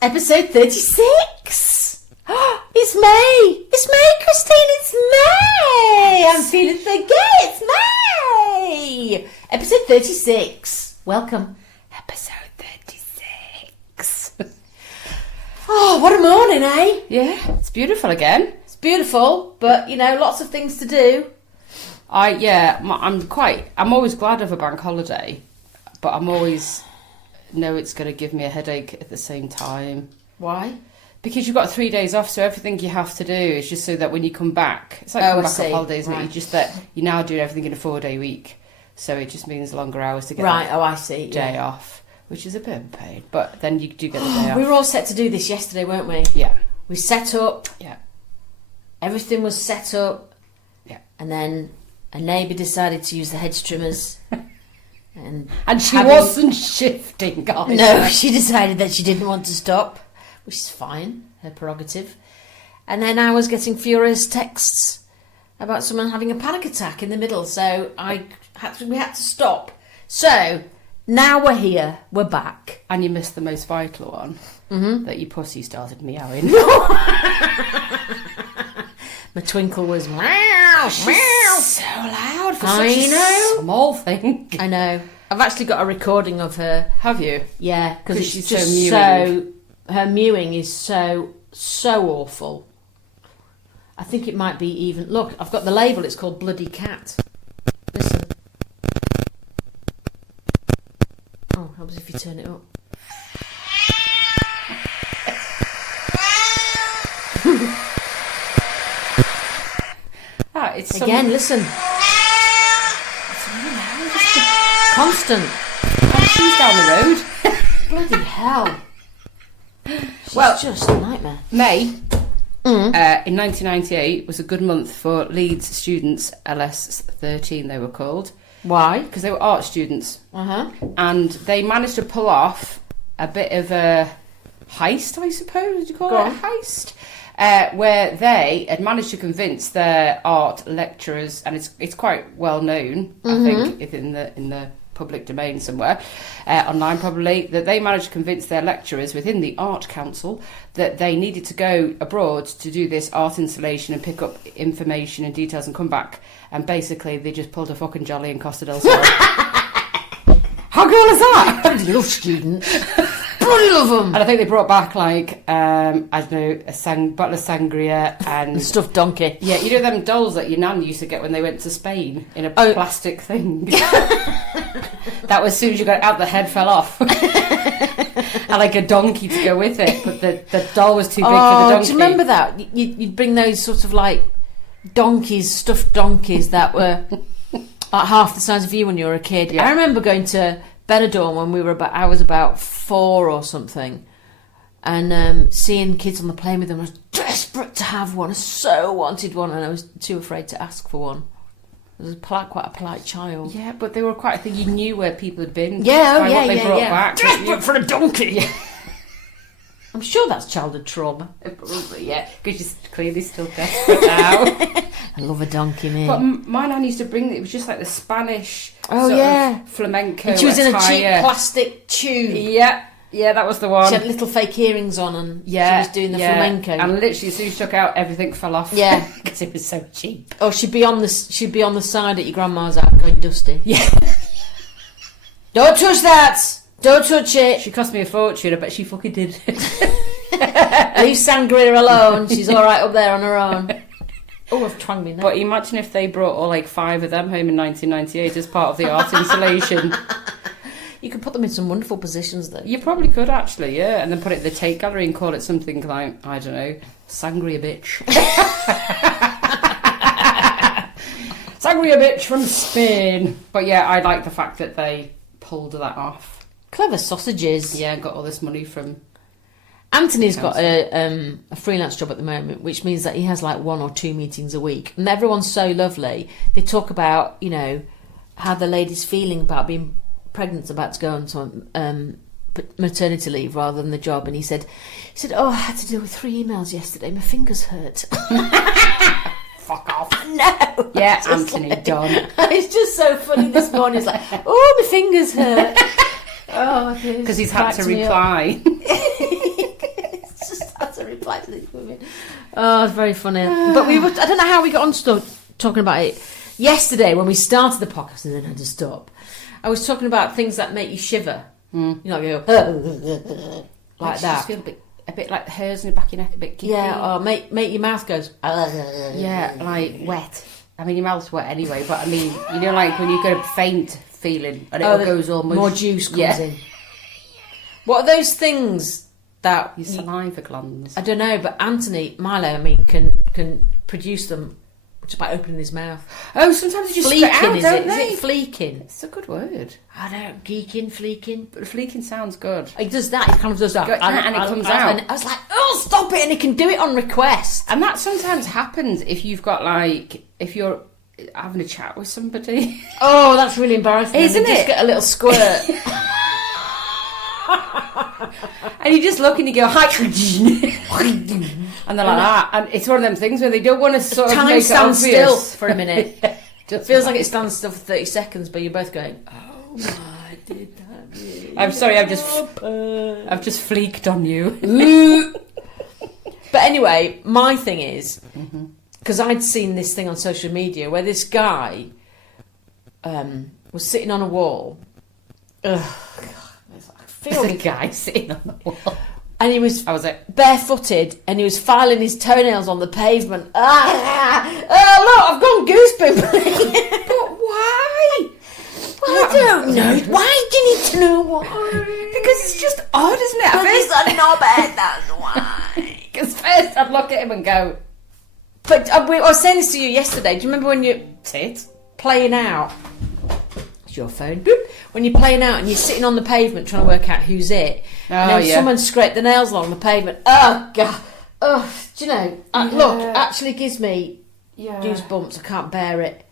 Episode 36. It's May. It's May, Christine. It's May. I'm feeling so good. It's May. Episode 36. Welcome. Episode 36. Oh, what a morning, eh? Yeah, it's beautiful again. It's beautiful, but, you know, lots of things to do. I'm always glad of a bank holiday, but I'm always know it's going to give me a headache at the same time. Why? Because you've got 3 days off, so everything you have to do is just so that when you come back, it's like coming back on holidays, isn't it? You just that you're now doing everything in a 4-day week, so it just means longer hours to get a day off, which is a bit of a pain. But then you do get the day off. We were all set to do this yesterday, weren't we? Yeah. We set up. Yeah. Everything was set up. Yeah. And then a neighbour decided to use the hedge trimmers. And she wasn't shifting, guys. No, she decided that she didn't want to stop, which is fine, her prerogative. And then I was getting furious texts about someone having a panic attack in the middle, so we had to stop. So now we're here, we're back. And you missed the most vital one, that your pussy started meowing. My twinkle was meow, meow. So loud for such a small thing. I know. I've actually got a recording of her. Have you? Yeah, because she's just so mewing. her mewing is so awful. I think it might be even. Look, I've got the label. It's called Bloody Cat. Listen. Oh, helps if you turn it up. It's again. Listen. It's really loud. Constant. And she's down the road. Bloody hell. She's just a nightmare. May, in 1998, was a good month for Leeds students, LS13 they were called. Why? Because they were art students. Uh-huh. And they managed to pull off a bit of a heist, I suppose, would you call it? A heist? Where they had managed to convince their art lecturers, and it's quite well known, I think, in the public domain somewhere, online probably, that they managed to convince their lecturers within the Art Council that they needed to go abroad to do this art installation and pick up information and details and come back. And basically, they just pulled a fucking jolly and Costa del Sol. How cool is that? I love students. Bloody love them. And I think they brought back, like, I don't know, a bottle of sangria and... a stuffed donkey. Yeah, you know them dolls that your nan used to get when they went to Spain in a plastic thing? That was as soon as you got it out, the head fell off. And like a donkey to go with it, but the doll was too big for the donkey. Do you remember that? You'd bring those sort of like donkeys, stuffed donkeys that were like half the size of you when you were a kid. Yeah. I remember going to Benidorm when I was about 4 or something, and seeing kids on the plane with them. I was desperate to have one. I so wanted one, and I was too afraid to ask for one. I was quite a polite child. Yeah, but they were quite a thing. You knew where people had been. Yeah, what they brought back. Desperate for a donkey. Yeah. I'm sure that's childhood trauma. Probably, yeah, because you're clearly still desperate now. I love a donkey, man. But my nan used to bring it was just like the Spanish flamenco. And she was attire. In a cheap plastic tube. Yeah, that was the one. She had little fake earrings on, and she was doing the flamenco. And literally, as soon as she took out, everything fell off. Yeah, because it was so cheap. Oh, she'd be on the side at your grandma's house going dusty. Yeah. Don't touch that. Don't touch it. She cost me a fortune. I bet she fucking did. Leave Sangria alone. She's all right up there on her own. Oh, I've twanged me now. But imagine if they brought all like 5 of them home in 1998 as part of the art installation. You could put them in some wonderful positions, though. You probably could, actually, yeah. And then put it in the Tate Gallery and call it something like, I don't know, Sangria Bitch. Sangria Bitch from Spain. But yeah, I like the fact that they pulled that off. Clever sausages. Yeah, got all this money from... Anthony's got a freelance job at the moment, which means that he has like 1 or 2 meetings a week. And everyone's so lovely. They talk about, you know, how the lady's feeling about being pregnant, about to go on some maternity leave rather than the job. And he said, oh, I had to deal with 3 emails yesterday. My fingers hurt. Fuck off. No. Yeah, Anthony, Dunn. It's just so funny this morning. It's like, oh, my fingers hurt. Oh, because he's had to reply. like these women. Oh, it's very funny. But I don't know how we got on talking about it yesterday when we started the podcast and then had to stop. I was talking about things that make you shiver. You know, you go like that. Just feel a bit like hairs in the back of your neck, a bit gippy. Yeah, or make your mouth goes. Yeah, like wet. I mean, your mouth's wet anyway, but I mean, you know, like when you get a faint feeling and it goes all more juice comes in. What are those things that your saliva glands? I don't know, but Milo, I mean, can produce them just by opening his mouth. Oh, sometimes you just spit out, don't they? Is it fleeking? It's a good word. I don't fleeking. But fleeking sounds good. He does that. He kind of does that, and it comes out. And I was like, oh, stop it! And he can do it on request. And that sometimes happens if you've got if you're having a chat with somebody. Oh, that's really embarrassing. Isn't it? Just get a little squirt. And you just look and you go, hi. And they're like that. And it's one of them things where they don't want to sort of time make stands it obvious. still for a minute. It feels like it stands still for 30 seconds, but you're both going, oh my, did that really I'm sorry, I've just fleeked on you. But anyway, my thing is, because I'd seen this thing on social media where this guy was sitting on a wall. There's a guy sitting on the wall. And he was barefooted and he was filing his toenails on the pavement. Look, I've gone goose pimpling. But why? Well, I don't know. Why do you need to know why? Because it's just odd, isn't it? Because he's a knobhead, that's why. Because first I'd look at him and go... But I was saying this to you yesterday. Do you remember when you're playing out? It's your phone. When you're playing out and you're sitting on the pavement trying to work out who's it. And then someone scraped the nails along the pavement. Oh, God. Oh, do you know? Look, actually gives me goosebumps. I can't bear it.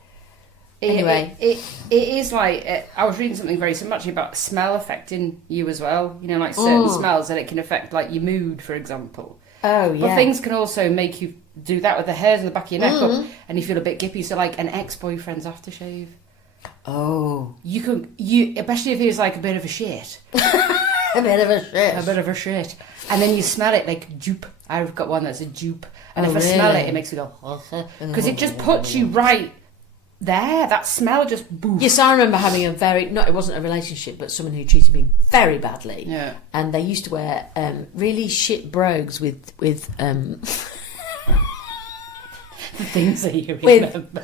Anyway. It is like... I was reading something very similar actually about smell affecting you as well. You know, like certain smells, and it can affect like your mood, for example. Oh, yeah. But things can also make you do that with the hairs on the back of your neck up, and you feel a bit gippy. So like an ex-boyfriend's aftershave. Oh. You especially if he was like a bit of a shit. A bit of a shit. And then you smell it like dupe. I've got one that's a dupe. And if I smell it, it makes me go... Because it just puts you right there. That smell just... Boof. Yes, I remember having it wasn't a relationship, but someone who treated me very badly. Yeah. And they used to wear really shit brogues with the things that you remember.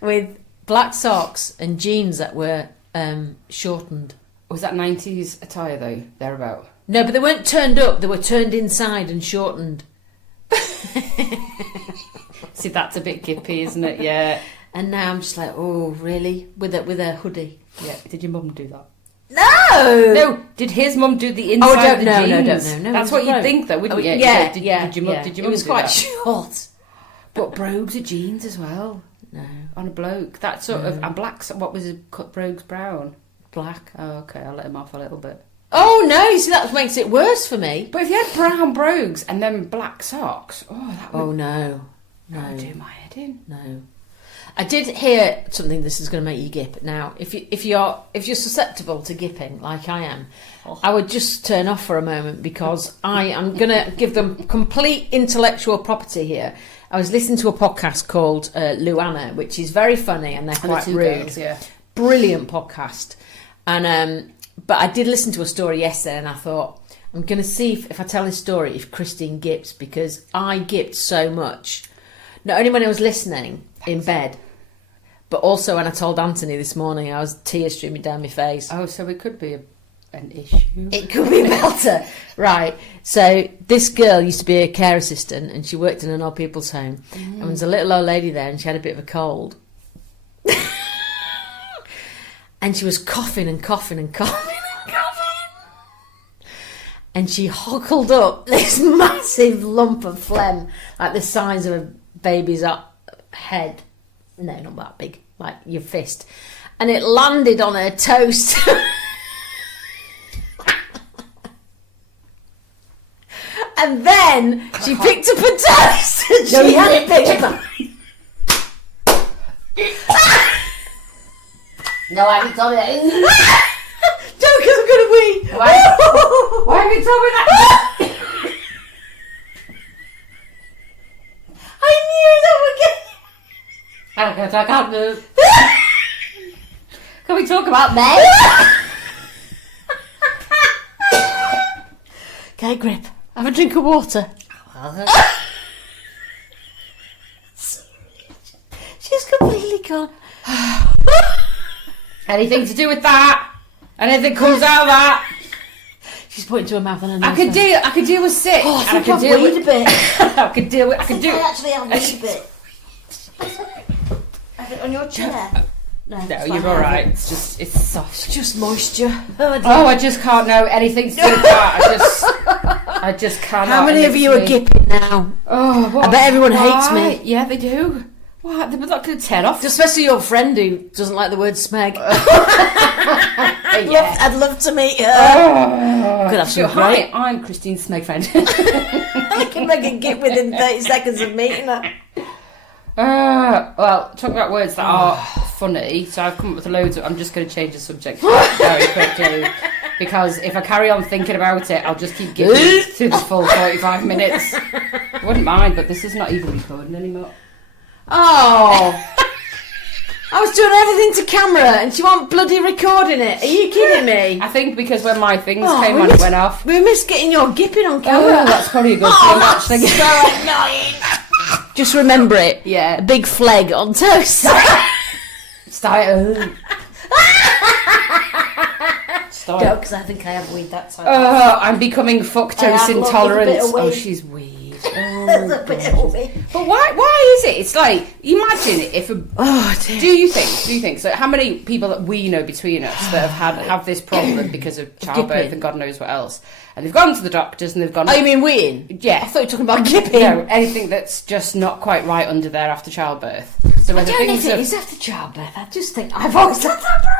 With black socks and jeans that were shortened. Was that 90s attire though? Thereabout? No, but they weren't turned up. They were turned inside and shortened. See, that's a bit gippy, isn't it? Yeah. And now I'm just like, oh, really? With a hoodie. Yeah. Did your mum do that? No! No. Did his mum do the inside of the jeans? No. That's what you'd think though, wouldn't you? Yeah. Did your mum It do was quite that? short. But brogues are jeans as well. No. On a bloke. That sort of... And black... What was his cut brogues brown? Black. Oh, okay. I'll let him off a little bit. Oh, no. You see, that makes it worse for me. But if you had brown brogues and then black socks... Oh, that would... Oh, no. That would do my head in. No. I did hear something. This is going to make you gip. Now, if you're susceptible to gipping, like I am, I would just turn off for a moment because I am going to give them complete intellectual property here. I was listening to a podcast called Luana, which is very funny and they're quite rude. Girls, yeah. Brilliant podcast. And but I did listen to a story yesterday and I thought, I'm going to see if I tell this story if Christine gips, because I gipped so much. Not only when I was listening in bed, but also when I told Anthony this morning, I was tears streaming down my face. Oh, so it could be an issue. It could be a belter. Right. So this girl used to be a care assistant and she worked in an old people's home. And there was a little old lady there and she had a bit of a cold. And she was coughing and coughing and coughing and coughing. And she hoggled up this massive lump of phlegm, like the size of a baby's head. No, not that big, like your fist. And it landed on her toast. And then she picked up a toast. And she had it picked up. No, I haven't told you that. Don't, because I'm going to wee. Why have you told me that? I can't move. Can we talk about men? Okay, Grip. Have a drink of water. She's completely gone. Anything to do with that? Anything comes out of that? She's pointing to her mouth and her nose. I could deal with sick. Oh, I and think I've weed a bit. I could deal with. I actually have weed a bit. Have it on your chair. No, you're all right. It's soft. It's just moisture. I just can't know anything to do with that. I just can't. How many of you are gipping now? Oh, what? I bet everyone hates me. Yeah, they do. What? They're not going to turn off. Especially your friend who doesn't like the word smeg. Yeah. I'd love to meet her. Could have some Hi, I'm Christine's smeg friend. I can make a gip within 30 seconds of meeting her. Well, talking about words that are funny, so I've come up with loads of... I'm just going to change the subject very quickly, because if I carry on thinking about it, I'll just keep giving through the full 45 minutes. I wouldn't mind, but this is not even recording anymore. Oh, I was doing everything to camera and she wasn't bloody recording it. Are you kidding me? I think because when my things came on, it went off. We missed getting your gipping on camera. That's probably a good thing, actually. So annoying. Just remember it. Yeah. A big flag on toast. Start. Go, because I think I have weed that time. I'm becoming fructose intolerant. Oh, she's weed. There's a bit of weed. But why is it? It's like, imagine if a... Oh, dear. Do you think? So how many people that we know between us that have this problem because of childbirth and God knows what else? And they've gone to the doctors and they've gone... Oh, you mean weeing? Yeah. I thought you were talking about gipping. No, anything that's just not quite right under there after childbirth. So I don't know if it is after childbirth. I just think I've always had that problem.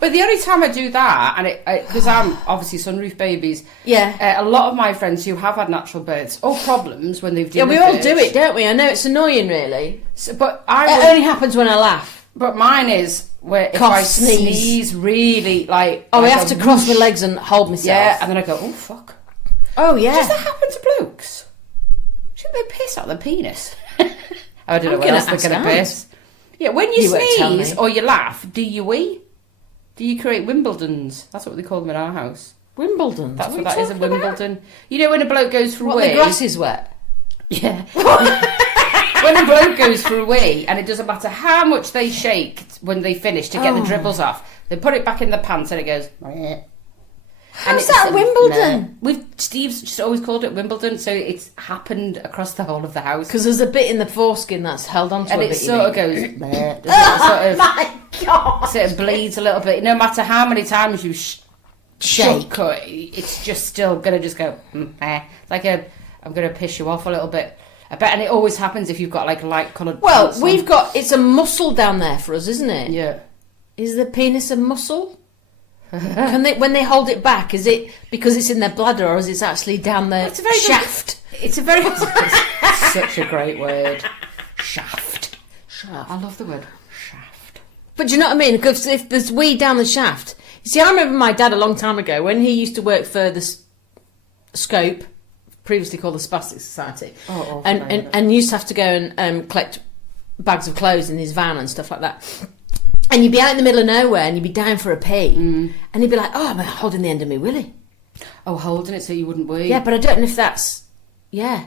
But the only time I do that, and because I'm obviously sunroof babies, yeah, a lot of my friends who have had natural births or problems when they've delivered. Yeah, we all do it, don't we? I know it's annoying, really. So, but it only happens when I laugh. But mine is where if cough, I sneeze really like. Oh, I have to cross my legs and hold myself. Yeah, and then I go, oh fuck. Oh yeah. Does that happen to blokes? Shouldn't they piss out their penis? I don't know where else they're going to piss. Yeah, when you sneeze or you laugh, do you wee? Do you create Wimbledons? That's what they call them in our house. Wimbledon? That's what that is, a Wimbledon. You know when a bloke goes for a wee... the grass is wet? Yeah. When a bloke goes for a wee, and it doesn't matter how much they shake when they finish to get the dribbles off, they put it back in the pants and it goes... How's that Wimbledon? Steve's just always called it Wimbledon, so it's happened across the whole of the house. Because there's a bit in the foreskin that's held onto and a it bit. Sort of goes... Oh my God! So it bleeds a little bit. No matter how many times you shake, it's just still going to just go... Like I'm going to piss you off a little bit. I bet, and it always happens if you've got like light coloured... Well, we've got... It's a muscle down there for us, isn't it? Yeah. Is the penis a muscle? Can they, when they hold it back, is it because it's in their bladder or is it actually down the shaft? It's a very... It's such a great word. Shaft. I love the word shaft. But do you know what I mean? Because if there's wee down the shaft... You see, I remember my dad a long time ago when he used to work for the Scope, previously called the Spastic Society, and used to have to go and collect bags of clothes in his van and stuff like that. And you'd be out in the middle of nowhere and you'd be down for a pee. And he'd be like, oh, I'm holding the end of my willy. Oh, holding it so you wouldn't wee? Yeah, but I don't know if that's... Yeah.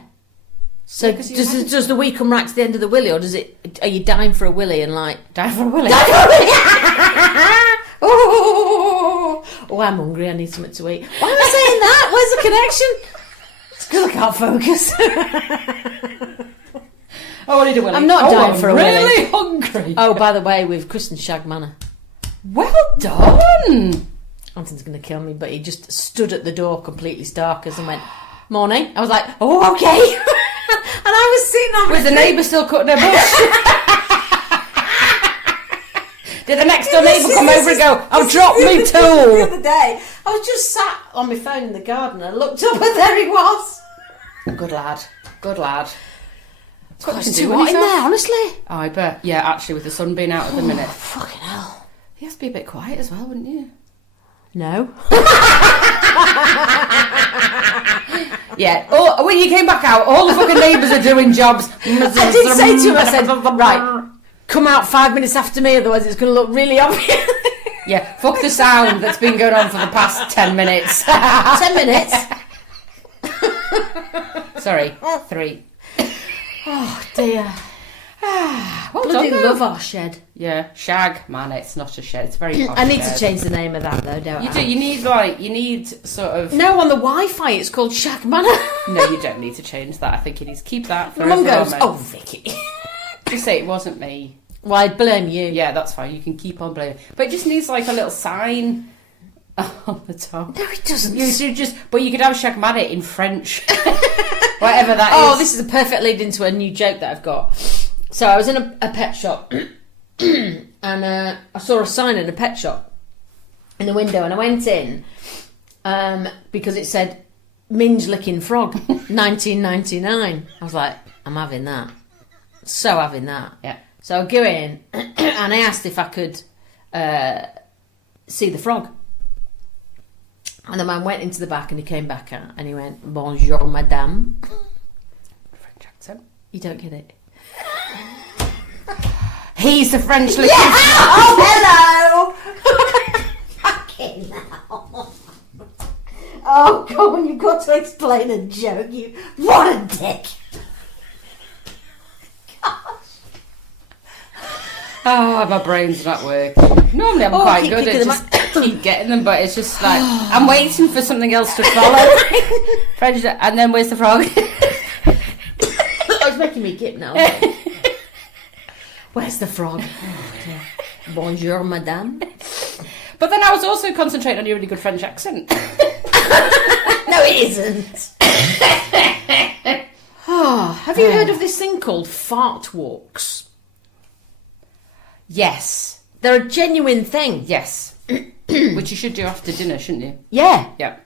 So does the wee come right to the end of the willy or does it... Are you dying for a willy and like... Dying for a willy? Oh, I'm hungry. I need something to eat. Why am I saying that? Where's the connection? It's because I can't focus. Oh, I need a willy. I'm not dying for a willy. I'm really hungry. Oh, by the way, we've christened Shag Manor. Well done. Anton's going to kill me, but he just stood at the door completely starkers and went, morning. I was like, oh, okay. And I was sitting on... Was the neighbour still cutting her bush? Did the next door neighbour come over and go, I've dropped my tool? The other day, I was just sat on my phone in the garden and I looked up and there he was. Good lad. Good lad. God, it's too hot in there, honestly. Oh, I bet. Yeah, actually, with the sun being out at the minute. Fucking hell. You have to be a bit quiet as well, wouldn't you? No. Yeah. Oh, when you came back out, all the fucking neighbours are doing jobs. I did say to him, I said, right, come out 5 minutes after me, otherwise it's going to look really obvious. Yeah, fuck the sound that's been going on for the past 10 minutes. 10 minutes? Sorry, 3. Oh, dear. Well Bloody done, love though. our shed. Yeah, shag. Man, it's not a shed. It's very posh I need shed. to change the name of that, though, don't You I? do. You need sort of... No, on the Wi-Fi it's called Shag Manor. No, you don't need to change that. I think you need to keep that for My mum goes, environment. oh, Vicky. Just say it wasn't me. Well, I blame you. Yeah, that's fine. You can keep on blaming. But it just needs like a little sign on the top. No, it doesn't. You should but you could have Shagmanit in French. Whatever that is. Oh, this is a perfect lead into a new joke that I've got. So I was in a pet shop and I saw a sign in a pet shop in the window, and I went in because it said Minge Licking Frog 1999. I was like, I'm having that. So having that. Yeah. So I go in and I asked if I could see the frog. And the man went into the back and he came back out and he went, Bonjour, madame. French accent. You don't get it. He's the French licking. Oh, hello! Fucking hell. Oh, come on, you've got to explain a joke. What a dick. Oh, my brain's not working. Normally I'm quite keep good at kicking just keep getting them, but it's just like I'm waiting for something else to follow. French, and then where's the frog? It's making me gip now. Where's the frog? Oh, dear. Bonjour, madame. But then I was also concentrating on your really good French accent. No, it isn't. Oh, have you heard of this thing called fart walks? Yes. They're a genuine thing. Yes. Which you should do after dinner, shouldn't you? Yeah. Yeah.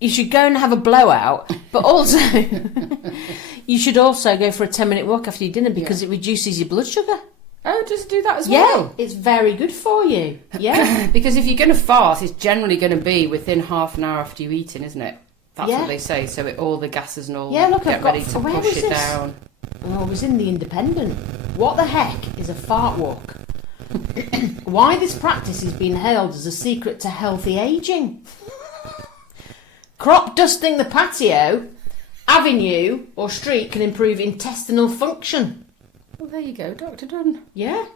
You should go and have a blowout, but also you should also go for a 10-minute walk after your dinner because it reduces your blood sugar. Oh, just do that as Yeah, well. it's very good for you. Yeah. Because if you're going to fart, it's generally going to be within half an hour after you've eaten, isn't it? That's Yeah. what they say. So all the gases and all Yeah, look, get I've got... ready to Where push was it this? down. Oh, I was in the Independent. What the heck is a fart walk? Why this practice is being hailed as a secret to healthy ageing. Crop dusting the patio, avenue or street can improve intestinal function. Well, there you go, Dr. Dunn. Yeah.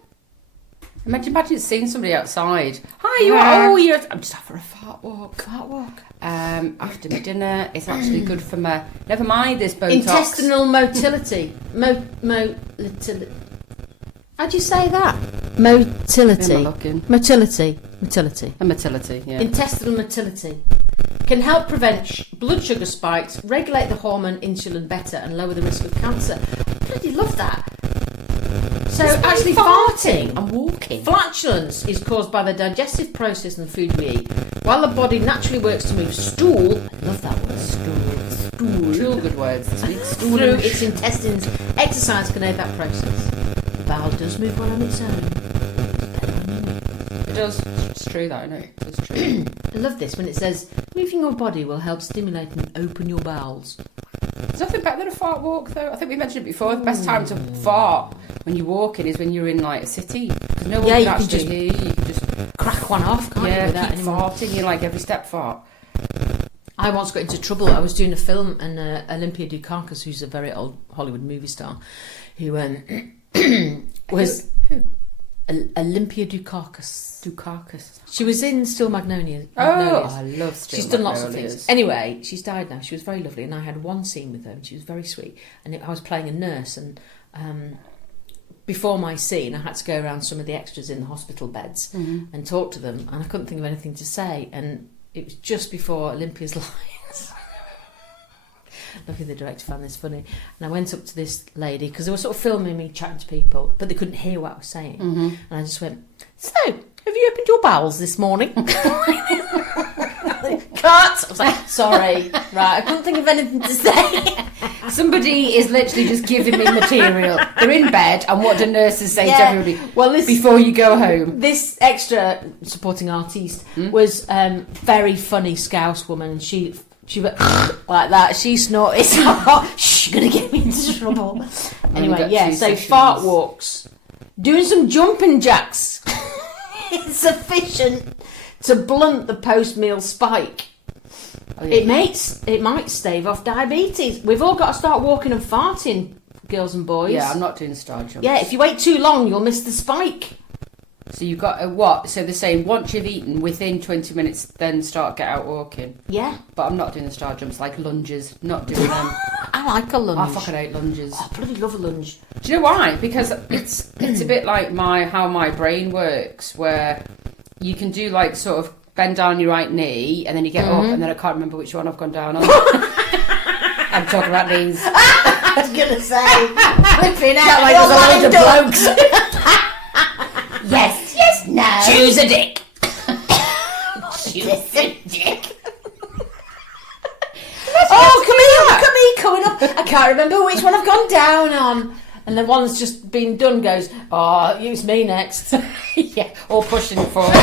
Imagine seeing somebody outside. Hi, you Yeah. are. Oh, you're. I'm just out for a fart walk. Fart walk. After my dinner, it's actually good for my. Never mind this Botox. Intestinal motility. Motility. How'd you say that? Motility. Am I looking? Motility. Motility. A motility, yeah. Intestinal motility can help prevent blood sugar spikes, regulate the hormone insulin better, and lower the risk of cancer. I bloody love that. So actually, farting I'm walking. flatulence is caused by the digestive process in the food we eat, while the body naturally works to move stool. I love that word, stool. Two good words this week. Through its intestines. Exercise can aid that process. The bowel does move well on its own. It does. It's true that, I know. It's true. I love this when it says, moving your body will help stimulate and open your bowels. There's nothing better than a fart walk, though. I think we mentioned it before. The best time to fart when you're walking is when you're in like a city. 'Cause no one Yeah, can you can actually just hear you. You can just Crack one off, can't you, yeah, without keep anyone... farting. You like every step fart. I once got into trouble. I was doing a film, and Olympia Dukakis, who's a very old Hollywood movie star, who was Who? Olympia Dukakis. Dukakis. She was in Still Magnolias. Oh, I love Still She's done lots of Magnolias. things. Anyway, she's died now. She was very lovely, and I had one scene with her, and she was very sweet. And I was playing a nurse, and before my scene, I had to go around some of the extras in the hospital beds and talk to them, and I couldn't think of anything to say. And it was just before Olympia's lines. Lucky the director found this funny. And I went up to this lady, because they were sort of filming me chatting to people, but they couldn't hear what I was saying. And I just went, so, have you opened your bowels this morning? Cut! I was like, sorry. Right, I couldn't think of anything to say. Somebody is literally just giving me material. They're in bed, and what do nurses say to everybody? Well, Before you go home. This extra supporting artiste was very funny Scouse woman. She went like that. She snorted. Shh, you're gonna get me into trouble. Anyway, got yeah. two So sessions. fart walks. doing some jumping jacks is sufficient to blunt the post-meal spike. Oh, yeah. It might stave off diabetes. We've all got to start walking and farting, girls and boys. Yeah, I'm not doing star jumps. Yeah, if you wait too long, you'll miss the spike. So you've got a what? So they're saying once you've eaten, within 20 minutes, then get out walking. Yeah. But I'm not doing the star jumps, like lunges. Not doing them. I like a lunge. I fucking hate lunges. Oh, I bloody love a lunge. Do you know why? Because it's a bit like how my brain works, where you can do like sort of bend down on your right knee, and then you get up, and then I can't remember which one I've gone down on. I'm talking about these. I was gonna say, flipping out like all there's a load of blokes. Yes, no. Choose a dick. Choose a dick. Look at me coming up. I can't remember which one I've gone down on. And the one that's just been done goes, oh, use me next. Yeah, or pushing forward.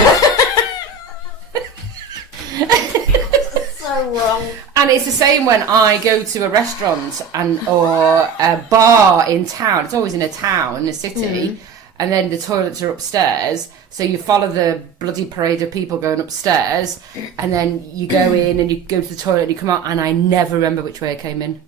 So wrong. And it's the same when I go to a restaurant or a bar in town. It's always in a town, in a city. And then the toilets are upstairs, so you follow the bloody parade of people going upstairs, and then you go in and you go to the toilet and you come out, and I never remember which way I came in.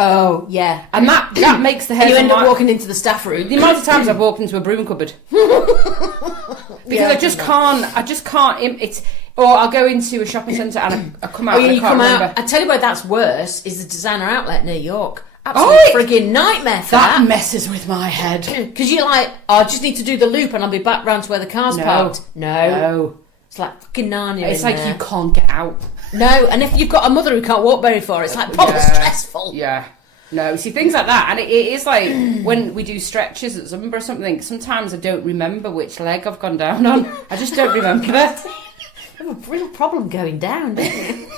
Oh, yeah. And that makes the hairs You end on up my... walking into the staff room. The amount of times I've walked into a broom cupboard. Because I just can't... It's... Or I'll go into a shopping centre and I come out and I can't remember. I tell you where that's worse, is the designer outlet near York. Absolute frigging nightmare for that. That messes with my head. Because you're like, I just need to do the loop and I'll be back round to where the car's parked. No. It's like fucking Narnia. It's like you can't get out. No, and if you've got a mother who can't walk very far, it's like proper stressful. Yeah. No, see, things like that. And it is like when we do stretches at Zumba or something, sometimes I don't remember which leg I've gone down on. I just don't remember. You have a real problem going down, don't you?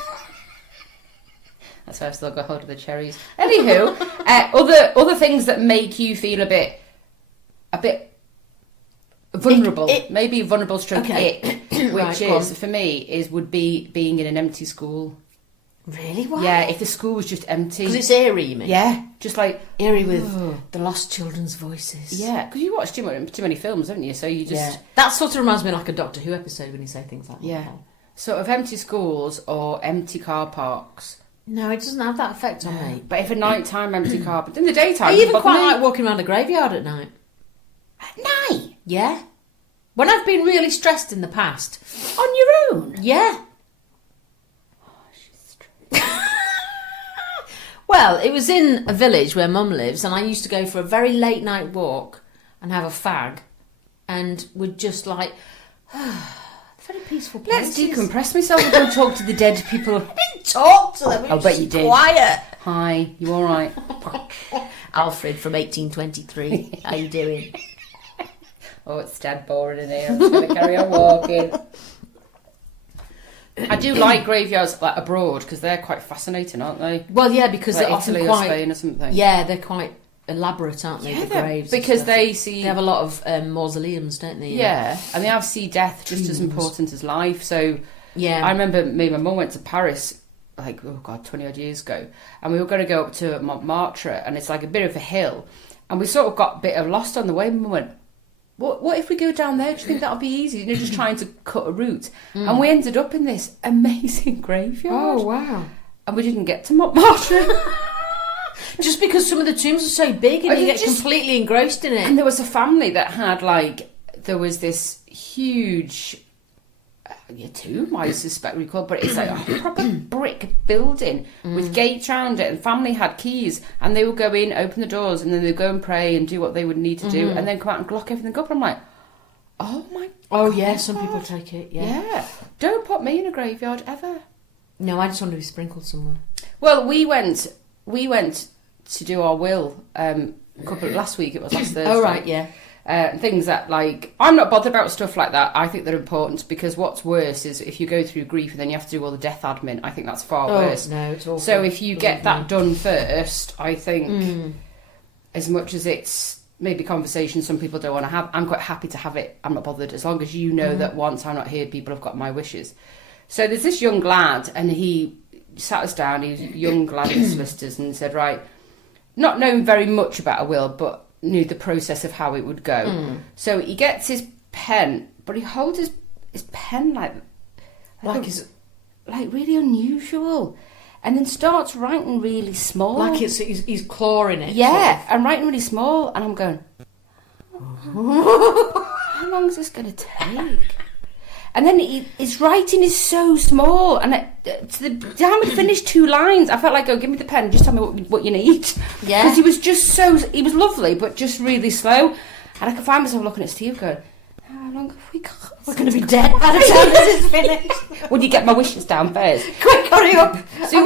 That's why I've still got hold of the cherries. Anywho, other things that make you feel a bit vulnerable, maybe vulnerable stroke ick, which Right, is for me would be being in an empty school. Really? Why? Yeah, if the school was just empty. Because it's eerie, you mean? Yeah, just like eerie with the lost children's voices. Yeah, because you watch too many films, haven't you? So you just that sort of reminds me of like a Doctor Who episode when you say things like that. Yeah, sort of empty schools or empty car parks. No, it doesn't have that effect on me. But if a nighttime empty car, but in the daytime, I even quite like walking around a graveyard at night. At night? Yeah. When I've been really stressed in the past. On your own? Yeah. Oh, she's stressed. Well, it was in a village where Mum lives, and I used to go for a very late night walk and have a fag, and would just like. Very peaceful places. Let's decompress myself and go talk to the dead people. I didn't talk to them. I bet you did. Quiet. Hi, you all right? Alfred from 1823. How you doing? Oh, it's dead boring in here. I'm just going to carry on walking. I do like graveyards like abroad because they're quite fascinating, aren't they? Well, yeah, because like they're Italy often or quite Spain or something. Yeah, they're quite elaborate, aren't they? Yeah, the graves because they have a lot of mausoleums, don't they? Yeah, and they have see death just as important as life. So yeah, I remember me and my mum went to Paris like 20 odd years ago, and we were going to go up to Montmartre, and it's like a bit of a hill, and we sort of got a bit of lost on the way. And Mum went, "What if we go down there? Do you think that'll be easy? You know, just trying to cut a route." And we ended up in this amazing graveyard. Oh wow! And we didn't get to Montmartre. Just because some of the tombs are so big and you get completely engrossed in it. And there was a family that had there was this huge tomb, I suspect we call it, but it's like a proper brick building with gates around it, and family had keys, and they would go in, open the doors, and then they'd go and pray and do what they would need to do, and then come out and lock everything up. And I'm like, oh my God. Oh yeah, some people take it, yeah. Don't put me in a graveyard ever. No, I just want to be sprinkled somewhere. Well, we went to do our will last week. It was last Thursday. Oh right, yeah. Things that I'm not bothered about stuff like that. I think they're important because what's worse is if you go through grief and then you have to do all the death admin. I think that's far worse. No, it's awful. So if you get that done first, I think as much as it's maybe conversation some people don't want to have, I'm quite happy to have it. I'm not bothered as long as you know that once I'm not here, people have got my wishes. So there's this young lad, and he sat us down. He was a young lad in solicitors, and said, right, not knowing very much about a will, but knew the process of how it would go. So he gets his pen, but he holds his pen like really unusual, and then starts writing really small, like he's clawing it. Yeah, and writing really small, and I'm going, how long is this going to take? And then his writing is so small, and to the time we finished 2 lines, I felt like, oh, give me the pen, just tell me what you need. Yeah. Because he was just he was lovely, but just really slow. And I could find myself looking at Steve going, how long have we got? We're going to be dead by the time this is finished. Would you get my wishes down first? Quick, hurry up. So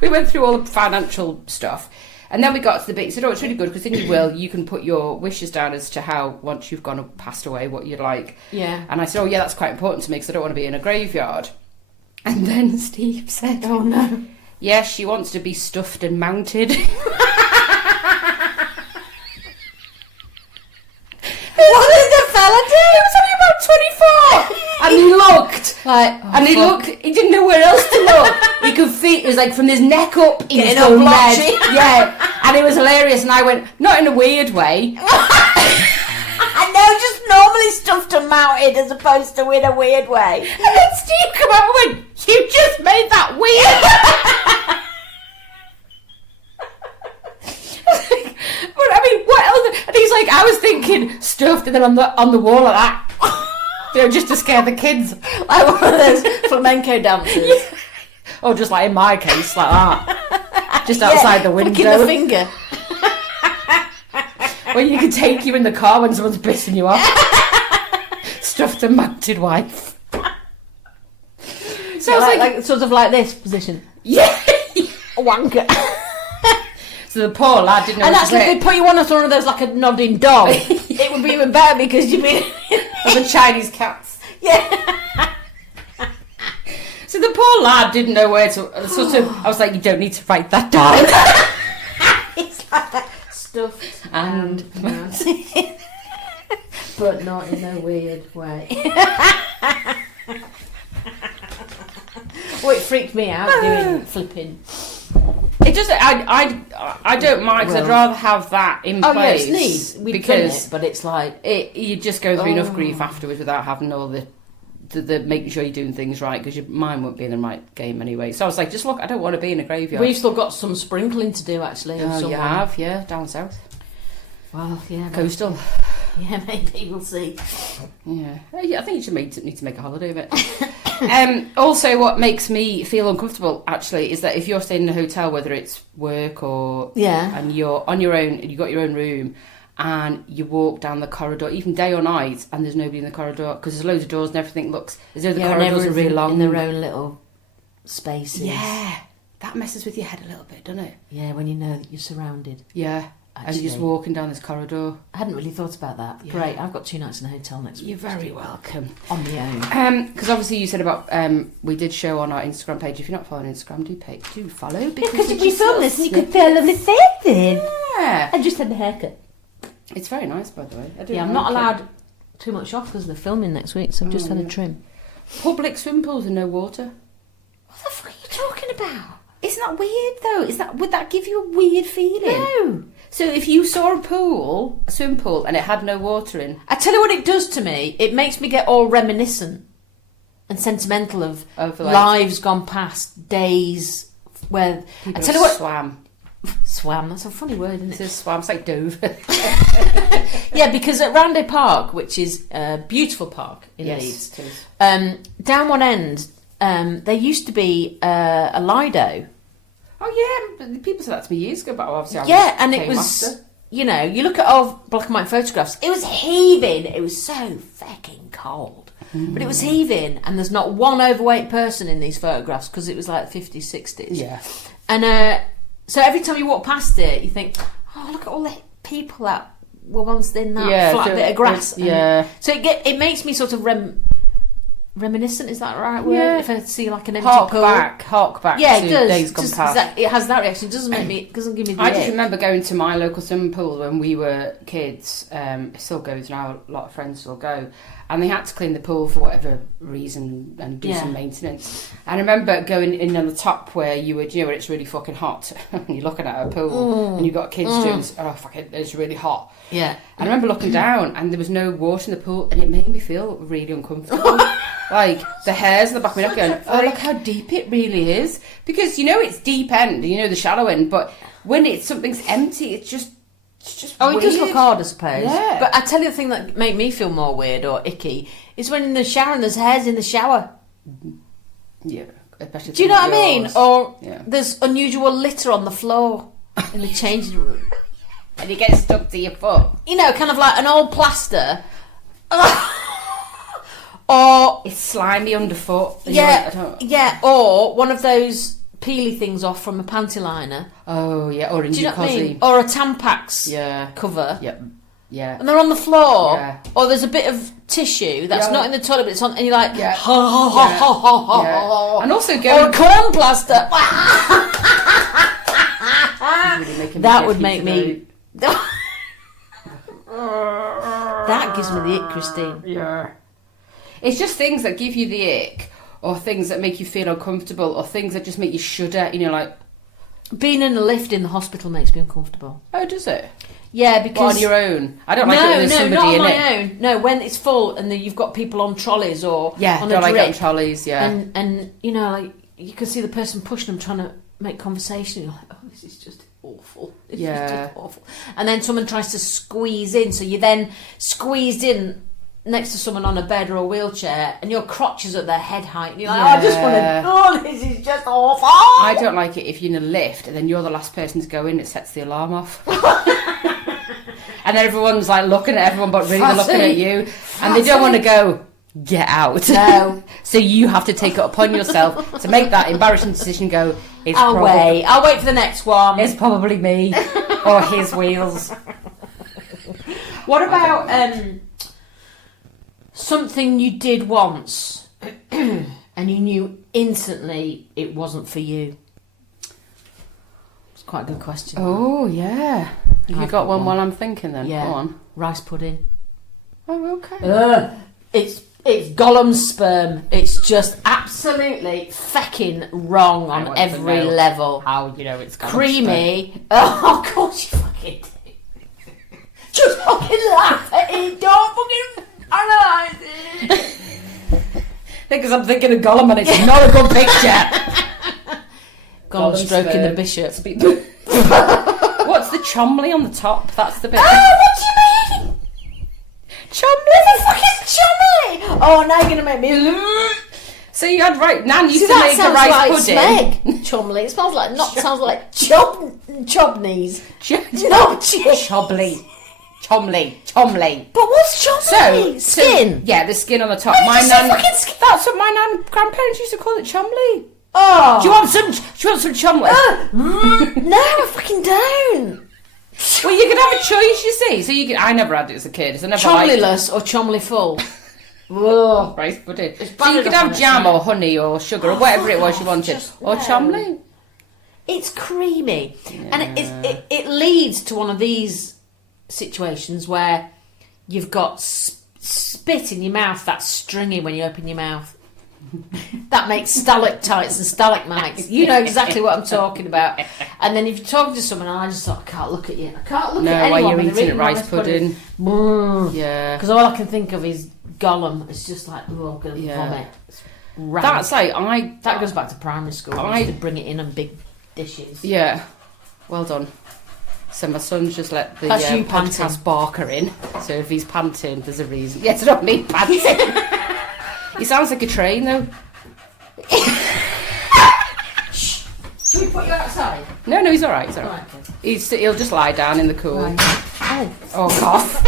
we went through all the financial stuff. And then we got to the bit, he said, oh, it's really good, because in your will, you can put your wishes down as to how, once you've gone and passed away, what you'd like. Yeah. And I said, oh, yeah, that's quite important to me, because I don't want to be in a graveyard. And then Steve said, oh, no. Yes, she wants to be stuffed and mounted. What did the fella do? He was only about 24. And he looked. He didn't know where else to look. He could feel, it was like from his neck up, he was going red. Yeah. And it was hilarious. And I went, not in a weird way. I know, just normally stuffed and mounted as opposed to in a weird way. And then Steve came out and went, you just made that weird. But I mean, what else? And he's like, I was thinking stuffed and then on the wall like that. Just to scare the kids. Like one of those flamenco dancers. Yeah. Or just like in my case, like that. Just outside the window. Flicking the finger. Well, you can take you in the car when someone's pissing you off. Stuffed and mounted wife. So Yeah, I was like sort of like this position. Yeah. Wanker. So the poor lad didn't know And what that's to if say. they put you on as one of those like a nodding dog. It would be even better because you'd be The Chinese cats. yeah. So the poor lad didn't know where to. I was like, you don't need to write that down. It's like that stuffed And but not in a weird way. Well, it freaked me out doing flipping. it just, I don't mind because I'd rather have that in Oh place. yeah, it's neat. We've done because it, but it's like you just go through enough grief afterwards without having all the making sure you're doing things right, because your mind won't be in the right game anyway. So I was like, just look, I don't want to be in a graveyard. we've still got some sprinkling to do actually. Oh, you somewhere. have, yeah, down south, Well, yeah, coastal. yeah, maybe we'll see. Yeah, I think you should need to make a holiday of it. Also, what makes me feel uncomfortable actually is that if you're staying in a hotel, whether it's work or and you're on your own, and you've got your own room, and you walk down the corridor, even day or night, and there's nobody in the corridor because there's loads of doors and everything looks as though the corridors are really long in their own little spaces. Yeah, that messes with your head a little bit, doesn't it? Yeah, when you know that you're surrounded. Yeah. And you're just walking down this corridor. I hadn't really thought about that. Yeah. Great, I've got 2 nights in a hotel next week. You're very welcome. On my own. Because obviously you said about, we did show on our Instagram page. If you're not following Instagram, do follow. Because we filmed this and you could tell lovely face in. Yeah. I just had the haircut. It's very nice, by the way. I'm not allowed too much off because they're filming next week, so I've just had a trim. Public swim pools and no water. What the fuck are you talking about? Isn't that weird, though? Would that give you a weird feeling? No. So if you saw a swim pool, and it had no water in... I tell you what it does to me. It makes me get all reminiscent and sentimental of lives gone past, days where... People I tell you what... Swam, that's a funny word, isn't it? It says swam, it's like dove. Yeah, because at Roundhay Park, which is a beautiful park in Leeds, it is. Down one end, there used to be a Lido. Oh yeah, people said that to me years ago, but obviously and it was, after. You know, you look at old black and white photographs, it was heaving, it was so fucking cold. But it was heaving, and there's not one overweight person in these photographs, because it was like 50s, 60s. Yeah. And so every time you walk past it, you think, oh, look at all the people that were once in that flat bit of grass. Yeah. So it makes me sort of reminiscent. Is that the right word? Yeah. If I see like an empty Hark pool. back Yeah, to it does. days gone Just past. it has that reaction. It doesn't give me the I just ick. remember going to my local swimming pool when we were kids. It still goes now. A lot of friends still go, and they had to clean the pool for whatever reason and do some maintenance. And I remember going in on the top where you would, where it's really fucking hot, and you're looking at a pool, and you've got kids doing this. Oh fuck it, it's really hot. Yeah. And I remember looking down, and there was no water in the pool, and it made me feel really uncomfortable. Like the hairs on the back of my neck going, oh look how deep it really is, because it's deep end, the shallow end, but when something's empty, it's just Oh, weird. it does look hard, I suppose. Yeah. But I tell you the thing that make me feel more weird or icky is when in the shower and there's hairs in the shower. Yeah, especially. Do you know what I mean? Or Yeah. there's unusual litter on the floor in the changing room. And you get stuck to your foot. Kind of like an old plaster. Or It's slimy underfoot. And yeah, or one of those peely things off from a panty liner. Oh yeah, or in Do you your know what I cosy. mean? Or a Tampax Yeah. cover. Yeah. Yeah. And they're on the floor. Yeah. Or there's a bit of tissue that's Yeah. not in the toilet, but it's on, and you're like, Yeah. ha ha ha Yeah. ha ha ha. Yeah. And also Or a going. corn plaster. Really making me That would icky make today. me. That gives me the ick, Christine. Yeah. It's just things that give you the ick, or things that make you feel uncomfortable, or things that just make you shudder. Like. Being in a lift in the hospital makes me uncomfortable. Oh, does it? Yeah, because On your own. I don't like it when there's somebody not on in my it. own. No, when it's full and you've got people on trolleys or Yeah, on don't a like drip, it on trolleys. Yeah. and like you can see the person pushing them trying to make conversation. You're like, oh, this is just awful. This is just awful. And then someone tries to squeeze in, so you're then squeezed in next to someone on a bed or a wheelchair, and your crotch is at their head height, and you're like, oh, I just want to. Oh, this is just awful. I don't like it if you're in a lift and then you're the last person to go in. It sets the alarm off. And then everyone's like looking at everyone, but really they're looking at you, and they don't want to go. Get out. No. So you have to take it upon yourself to make that embarrassing decision. Go. I'll wait for the next one. It's probably me or his wheels. What about something you did once and you knew instantly it wasn't for you? It's quite a good question. Oh yeah. Have you got one while I'm thinking then? Yeah. Go on. Rice pudding. Oh okay. It's Golam's sperm. It's just absolutely fecking wrong I on want to every know level. How it's Golam's Creamy. Oh, of course you fucking do. Just fucking laugh at it. Don't fucking analyse it. Because I'm thinking of Gollum and it's not a good picture. Gollum stroking sperm. the bishop. What's the chomley on the top? That's the bit. Oh, what do you mean? Chomley. Fucking chummy! Oh, now you're gonna make me. So you had Nan used See, to that make a sounds rice like pudding. Smeg. Chumley. It smells like sounds like chobneys. No, Chomley. Chomley. But what's chomley? Skin. Yeah, the skin on the top. Why My did you say nan. fucking skin? That's what my grandparents used to call it, chomley. Oh. Do you want some chomley? No, I fucking don't. Well, you could have a choice, you see. So I never had it as a kid. So I never liked it. Chomleyless or chomley full. Whoa. Rice pudding. It's So you bad could enough have on its jam own. or honey or sugar or whatever it was you wanted. just Or no. chomley. It's creamy, and it leads to one of these situations where you've got spit in your mouth that's stringy when you open your mouth. That makes stalactites and stalagmites. You know exactly what I'm talking about. And then if you're talking to someone, I just I can't look at you. I can't look at anyone while you're when they're eating rice pudding. Yeah. Because all I can think of is Gollum. It's just like, oh, I'm going to vomit. Rank. That's like That goes back to primary school. I used to bring it in on big dishes. Yeah. Well done. So my son's just let the That's you podcast panting. barker in. So if he's panting, there's a reason. Yeah, it's not me panting. He sounds like a train though. Should we put you outside? No, he's all right. He's all right. Okay. He'll just lie down in the cool. Right. Oh. Oh, cough.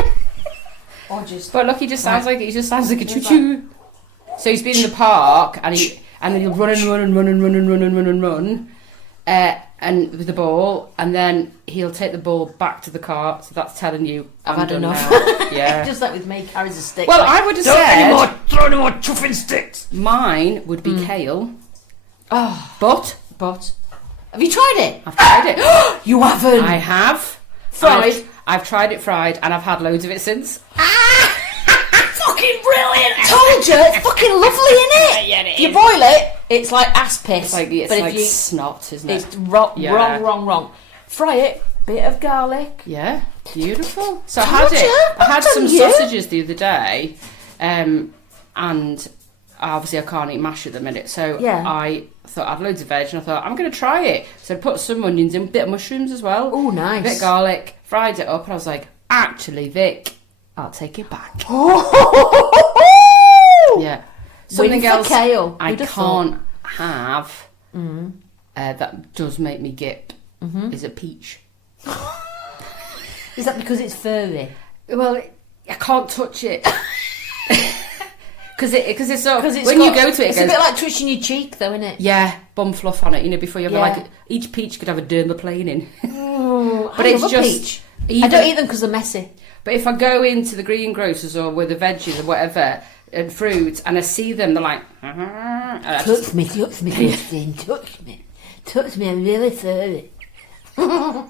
Or just. But look, he just sounds like a choo choo. So he's been in the park and then he'll run and run and run and run and run and run and run. and with the ball, and then he'll take the ball back to the car. So that's telling you I've I'm had done enough. now. Yeah. Just like with me, carries a stick. Well, like, I would have said throw any more chuffing sticks. mine would be kale. Oh, But have you tried it? I've tried it. You haven't. I have. Fried? I've tried it fried, and I've had loads of it since. Fucking brilliant! Told you, it's fucking lovely, isn't it? Yeah, it If you is. boil it, it's like ass piss. It's but like if you, snot, isn't it? it's wrong, Yeah. wrong. Fry it, bit of garlic. Yeah, beautiful. So Told I had it. you, I had well some done you. sausages the other day, and obviously I can't eat mash at the minute, so Yeah. I thought I had loads of veg, and I thought I'm going to try it. So I put some onions in, a bit of mushrooms as well. Oh, A bit nice. of garlic, fried it up, and I was like, actually, Vic, I'll take it back. Yeah. Something Win for else kale. I Who'd have can't have that does make me gip is a peach. Is that because it's furry? Well, I can't touch it. Because it's sort of, Because when you go to it, it's it a goes, bit like twitching your cheek, though, isn't it? yeah, bum fluff on it, before you have Yeah. like, each peach could have a dermaplane in. But it's I love just- peach. I Even- don't eat them because they're messy. But if I go into the greengrocers or with the veggies or whatever, and fruits, and I see them, they're like, and I just- Touch me, Christine, touch me. Touch me, I'm really furry. so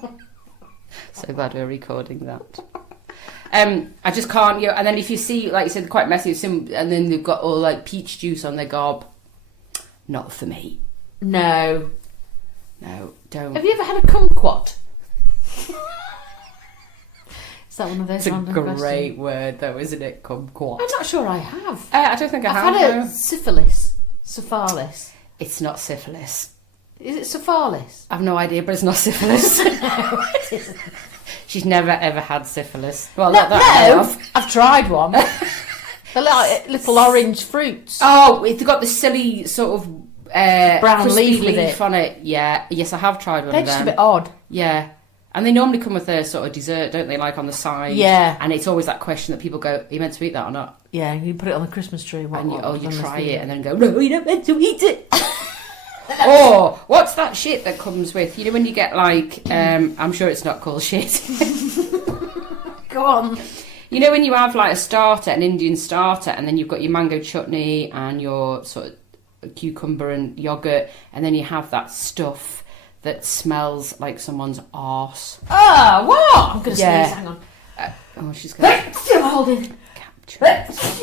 glad we're recording that. I just can't, and then if you see, like you said, quite messy, and then they've got all like peach juice on their gob, not for me. No. No, don't. Have you ever had a kumquat? Is that one of those It's a random great questions? word, though, isn't it? Kumquat. I'm not sure I have. I don't think I I've have. had a no. syphilis. Syphilis. It's not syphilis. Is it syphilis? I've no idea, but it's not syphilis. No, it isn't. She's never ever had syphilis. Well, No, not that I know of. I've tried one. They're like little orange fruits. Oh, it's got the silly sort of Brown crispy leaf with it. on it. Yeah, yes, I have tried one They're of just them. a bit odd. Yeah, and they normally come with a sort of dessert, don't they? Like on the side. Yeah. And it's always that question that people go, "Are you meant to eat that or not?" Yeah, you put it on the Christmas tree. And you on try the- it and then go, "No, you're not meant to eat it." Or what's that shit that comes with? You know when you get like, I'm sure it's not called shit. Go on. You know when you have like a starter, an Indian starter, and then you've got your mango chutney and your sort of cucumber and yogurt, and then you have that stuff that smells like someone's arse. Ah, what? I'm going to Yeah. sneeze. Hang on. Oh, she's going to Still holding. capture.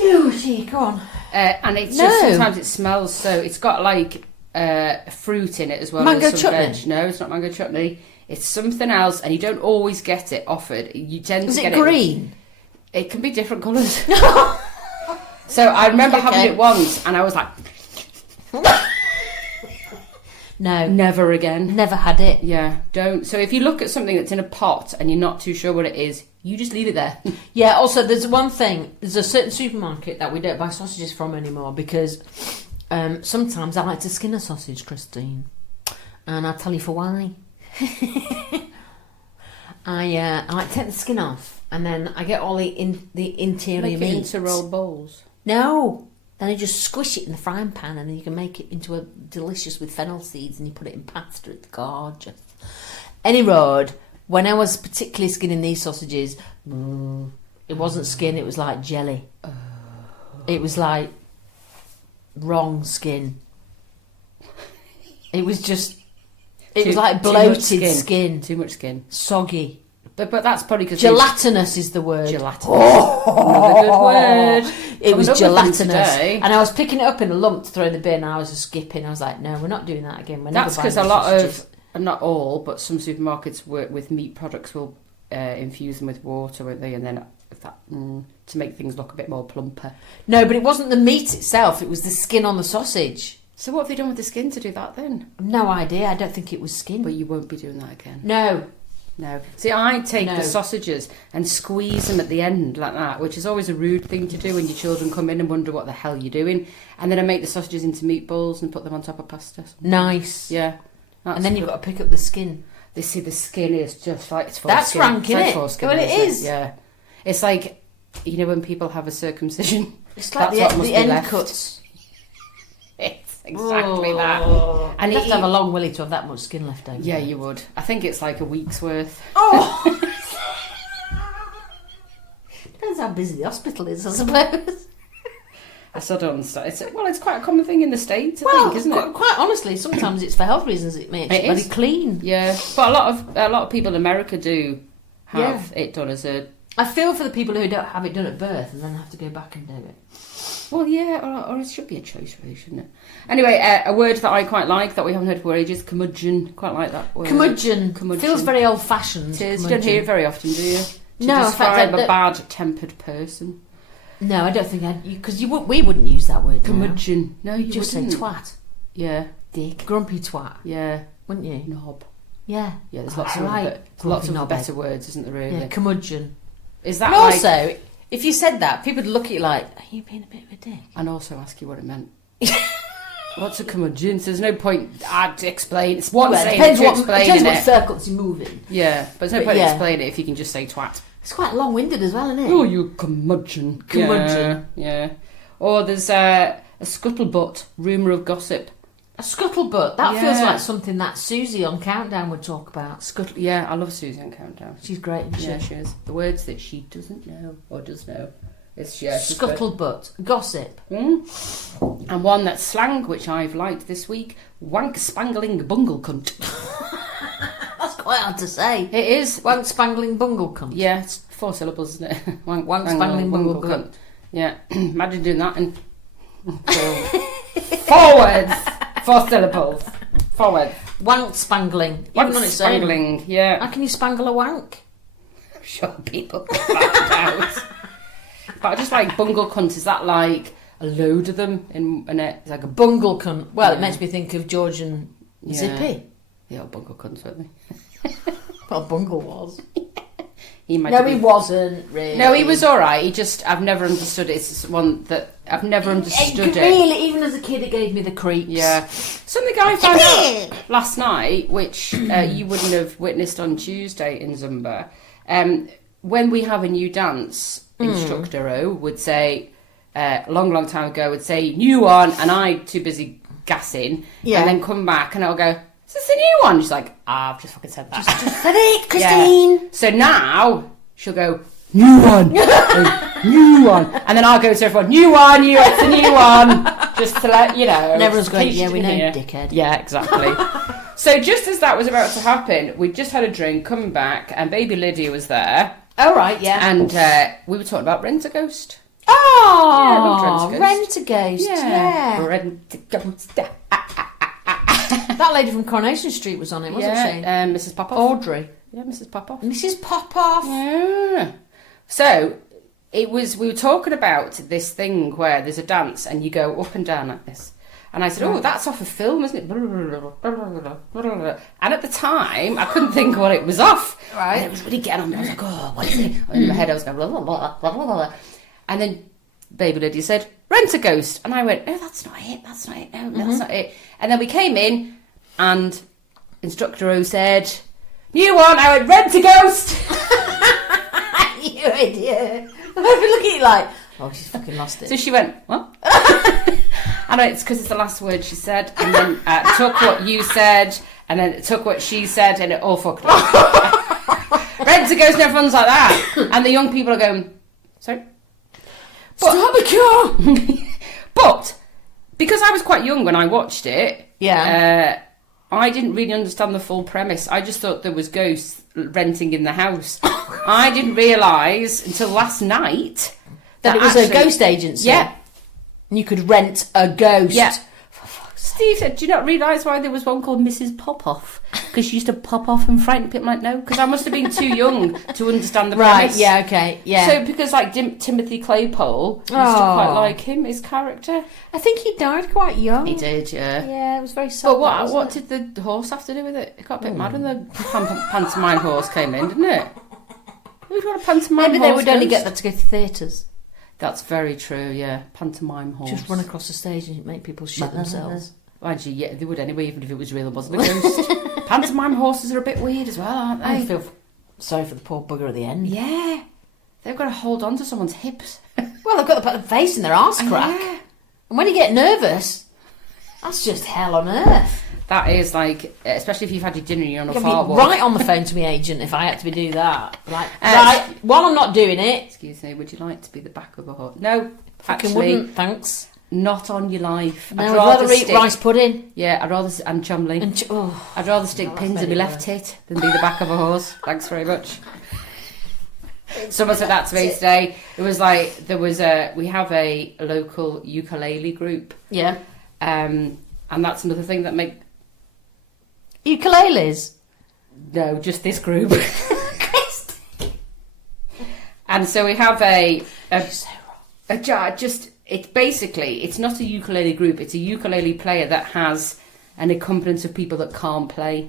Oh, gee, go on. And it's No. just sometimes it smells so. It's got like fruit in it as well. Mango as some chutney? veg. No, it's not mango chutney. It's something else, and you don't always get it offered. You tend Is to it get green? It can be different colours. So I remember having Okay. it once, and I was like, No. never again. Never had it. Yeah, don't. So if you look at something that's in a pot and you're not too sure what it is, you just leave it there. Yeah, also, there's one thing. There's a certain supermarket that we don't buy sausages from anymore because sometimes I like to skin a sausage, Christine. And I'll tell you for why. I like to take the skin off and then I get all the interior Make it meat. into roll bowls. No. Then you just squish it in the frying pan and then you can make it into a delicious with fennel seeds and you put it in pasta. It's gorgeous. Any road, when I was particularly skinning these sausages, it wasn't skin, it was like jelly. It was like wrong skin. It was just... It was like too much bloated skin. Too much skin. Soggy. But that's probably because... Gelatinous is the word. Gelatinous. Another good word. It was Coming up with them gelatinous. today. And I was picking it up in a lump to throw in the bin. I was just skipping. I was like, no, we're not doing that again. We're That's never because buying a lot sausages. of, not all, but some supermarkets work with meat products will infuse them with water, won't they? And then to make things look a bit more plumper. No, but it wasn't the meat itself. It was the skin on the sausage. So what have they done with the skin to do that then? No idea. I don't think it was skin. But you won't be doing that again. No. No. See, I take No. the sausages and squeeze them at the end like that, which is always a rude thing to do when your children come in and wonder what the hell you're doing. And then I make the sausages into meatballs and put them on top of pasta. Nice. Yeah. And then you've got to pick up the skin. They see the skin is just like it's That's foreskin. rank, It's like innit? foreskin, Well, it isn't is. Yeah. It's like, you know when people have a circumcision? It's like That's what must the be end left. cuts. It's exactly that. And you have to have a long willy to have that much skin left over. Yeah, you would. I think it's like a week's worth. Oh! Depends how busy the hospital is, I suppose. I still don't understand. It's quite a common thing in the States, I think, isn't it? Quite honestly, sometimes it's for health reasons. It makes it very clean. Yeah, but a lot of people in America do have it done as a... I feel for the people who don't have it done at birth and then have to go back and do it. Well, yeah, or it should be a choice, really, shouldn't it? Anyway, a word that I quite like that we haven't heard for ages, curmudgeon. Quite like that word. Curmudgeon. Feels very old-fashioned. It is. You don't hear it very often, do you? To no, describe a bad-tempered person. No, I don't think because we wouldn't use that word. Curmudgeon. No, you just wouldn't. say twat. Yeah. Dick. Grumpy twat. Yeah. Wouldn't you? Knob. Yeah. Yeah, there's lots of better words, isn't there, really? Yeah, curmudgeon. Is that and also, if you said that, people would look at you like, are you being a bit of a dick? And also ask you what it meant. What's a curmudgeon? So there's no point to explain. It's one saying depends to what, explain it. Depends what circles you're moving. Yeah, but there's no point to explain it if you can just say twat. It's quite long-winded as well, isn't it? Oh, you curmudgeon. Curmudgeon. Yeah. Or there's a scuttlebutt, rumour of gossip. A scuttlebutt. That feels like something that Susie on Countdown would talk about. Yeah, I love Susie on Countdown. She's great, isn't she? Yeah, she is. The words that she doesn't know, or does know. Scuttlebutt. Gossip. Mm. And one that's slang, which I've liked this week, wank-spangling bungle cunt. That's quite hard to say. It is. Wank-spangling bungle cunt. Yeah, it's 4 syllables, isn't it? Wank-spangling bungle cunt. Yeah, imagine doing that and... Forwards! 4 syllables. Forward. Wank-spangling. Wank-spangling, yeah. How can you spangle a wank? I'm sure people can find out. But I just like bungle cunt. Is that like a load of them in it? It's like a bungle cunt. Well, it makes me think of George and Zippy. Yeah, bungle cunts, weren't they? Well, Bungle was. He wasn't really. No, he was all right. I've never understood it. It's one that I've never understood it. Really, even as a kid, it gave me the creeps. Yeah. Something I found out last night, which you wouldn't have witnessed on Tuesday in Zumba. When we have a new dance, instructor would say, a long time ago, would say, new one, and I, too busy gassing, and then come back and I'll go, is this a new one? She's like, I've just fucking said that. Just said it, Christine. Yeah. So now she'll go, new one, new one, and then I'll go to everyone, new one, it's a new one, just to let you know. And everyone's going, yeah, we know, dickhead. Yeah, exactly. So just as that was about to happen, we'd just had a drink, coming back, and baby Lydia was there. Oh, right, yeah. And we were talking about Rent-A-Ghost. Oh, yeah, Rent-A-Ghost. Yeah. Rent-A-Ghost. That lady from Coronation Street was on it, wasn't she? Mrs. Popoff. Audrey. Yeah, Mrs. Popoff. Mrs. Popoff. Yeah. So, we were talking about this thing where there's a dance and you go up and down like this. And I said, oh, that's off a film, isn't it? And at the time, I couldn't think what it was off. Right. And it was really getting on me. I was like, oh, what is it? And in my head, I was going, blah, blah, blah, blah, blah, blah. And then baby Lydia said, Rent-A-Ghost. And I went, no, that's not it. That's not it. No, that's not it. And then we came in and Instructor O said, new one. I went, Rent-A-Ghost. You idiot. I've been looking at you like, oh, she's fucking lost it. So she went, what? I know, it's because it's the last word she said, and then took what you said, and then it took what she said, and it all fucked up. Rent-A-Ghost and everyone's like that. And the young people are going, sorry? Stop the car! But, because I was quite young when I watched it, I didn't really understand the full premise. I just thought there was ghosts renting in the house. I didn't realise until last night that it was a ghost agency. Yeah. And you could rent a ghost. Yeah. Steve said, do you not realise why there was one called Mrs. Popoff? Because she used to pop off and frighten people. Like, no, because I must have been too young to understand the premise. Right, yeah, okay, yeah. So, because, like, Timothy Claypole used to quite like him, his character. I think he died quite young. He did, yeah. Yeah, it was very sad. But what did the horse have to do with it? It got a bit mad when the pantomime horse came in, didn't it? Who'd want a pantomime Maybe horse they would only ghost? get that to go to theatres. That's very true, yeah. Pantomime horse. Just run across the stage and make people shit themselves. Actually, yeah, they would anyway, even if it was real and wasn't a ghost. Pantomime horses are a bit weird as well, aren't they? I feel sorry for the poor bugger at the end. Yeah. They've got to hold on to someone's hips. Well, they've got the face in their arse crack. Yeah. And when you get nervous, That's just hell on earth. That is like, especially if you've had your dinner and you're on a I'd fart be walk. right on the phone to my agent if I had to do that. Like, right, while I'm not doing it. Excuse me, would you like to be the back of a horse? No, Fucking actually, wouldn't, thanks. not on your life. No, I'd rather eat rice pudding. Yeah, I'd rather, and chumley. I'd rather stick pins in my left tit than be the back of a horse. Thanks very much. Someone said that to me today. It was like, we have a local ukulele group. Yeah. And that's another thing that make... Ukuleles? No, just this group. And so we have it's basically, it's not a ukulele group, it's a ukulele player that has an accompaniment of people that can't play.